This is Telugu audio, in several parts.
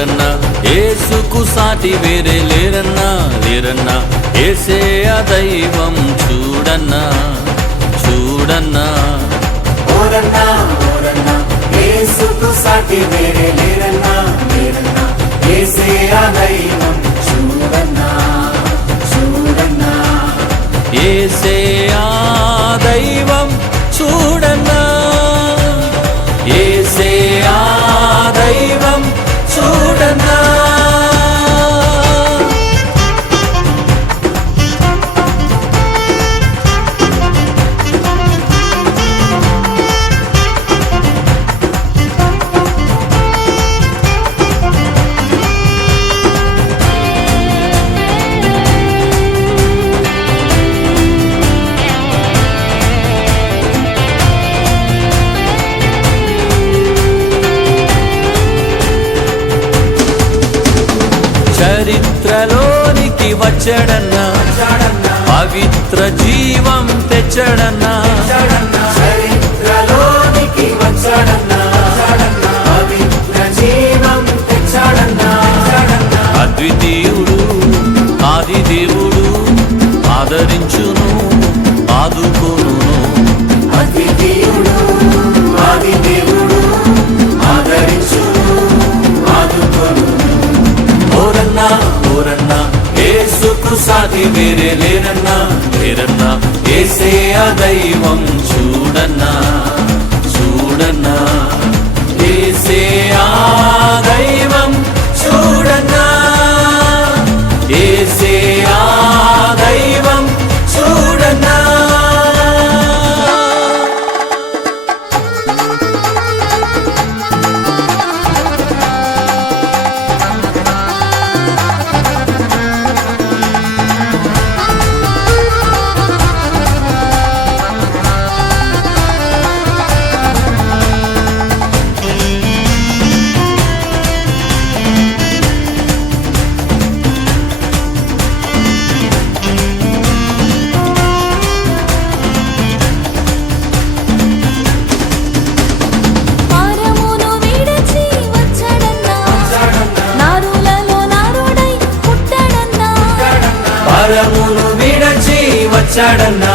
ఓరన్నా యేసుకు సాటి వేరే లేరన్నా లేరన్నా యేసే ఆ దైవం చూడన్నా చూడన్నా ఓరన్నా ఓరన్నా యేసుకు సాటి వేరే లేరన్నా లేరన్నా యేసే ఆ దైవం చూడన్నా చూడన్నా యేసే ఆ దైవం చూడన్నా యేసే ఆ దైవం చూడన్నా చరిత్రలోనికి వచ్చాడన్నా పవిత్ర జీవం తెచ్చాడన్నా చరిత్రలోనికి వచ్చాడన్నా పవిత్ర జీవం తెచ్చాడన్నా అద్వితీయుడు ఆది దేవుడు ఆదరించును ఆదుకోను అద్వితీయుడు ఆది దేవుడు ఆదరించును ఆదుకొను ఓరన్నా ఓరన్నా యేసుకు సాటి వేరే లేరన్నా లేరన్నా యేసే ఆ దైవం చూడన్నా చూడన్నా యేసే ఆ దైవం చూడన్నా యేసే ఆ దైవం చూడన్నా పరమును విడచి వచ్చాడన్నా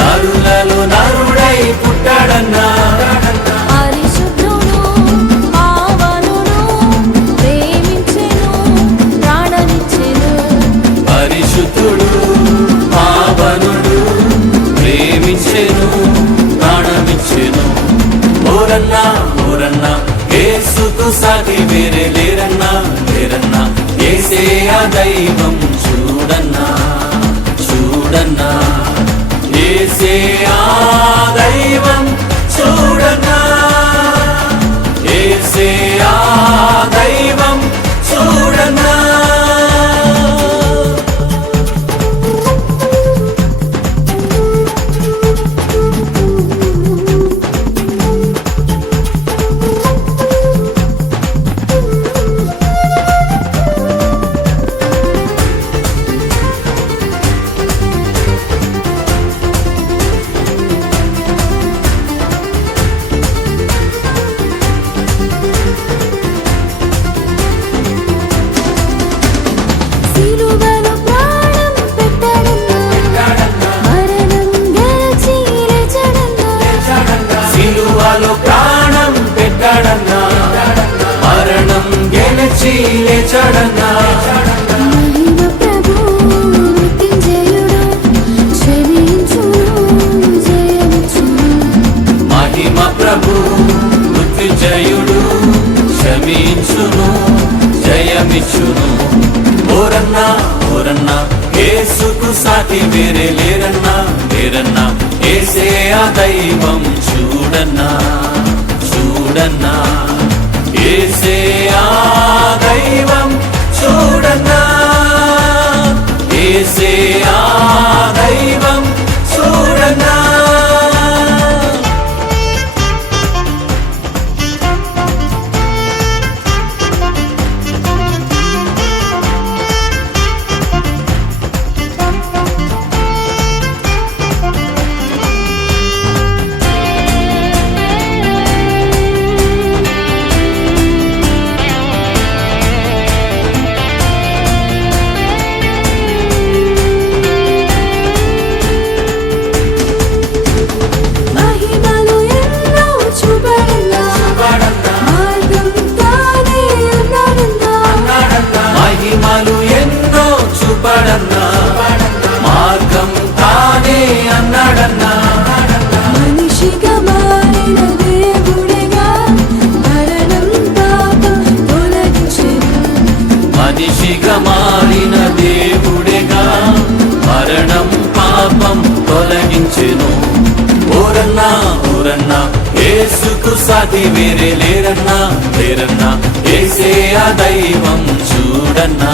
నరులలో నరుడై పుట్టాడన్నా పరిశుద్ధుడు పావనుడు ప్రేమించెను ప్రాణమిచ్చెను పరిశుద్ధుడు పావనుడు ప్రేమించెను ప్రాణమిచ్చెను ఓరన్నా ఓరన్నా యేసుకు సాటి వేరే లేరన్నా లేరన్నా యేసే ఆ దైవం చూడన్నా చూడన్నా యేసే ఆ దైవం చూడన్నా యేసే ఆ దైవం చూడన్నా సిలువలో ప్రాణం పెట్టాడన్నా మరణం గెలిచి లేచాడన్నా సిలువలో ప్రాణం పెట్టాడన్నా మరణం గెలిచి లేచాడన్నా మహిమ ప్రభు మృత్యుంజయుడు క్షమించును జయమిచ్చును మహిమ ప్రభు మృత్యుంజయుడు క్షమించును జయమిచ్చును ఓరన్నా ఓరన్నా యేసుకు సాటి వేరే లేరన్నా లేరన్నా యేసే ఆ దైవం చూడన్నా చూడన్నా యేసే ఆ దైవం చూడన్నా యేసే ఆ దైవం చూడన్నా తొలగించెను. ఓరన్నా ఓరన్నా యేసుకు సాటి వేరే లేరన్నా లేరన్నా, యేసే ఆ దైవం చూడన్నా.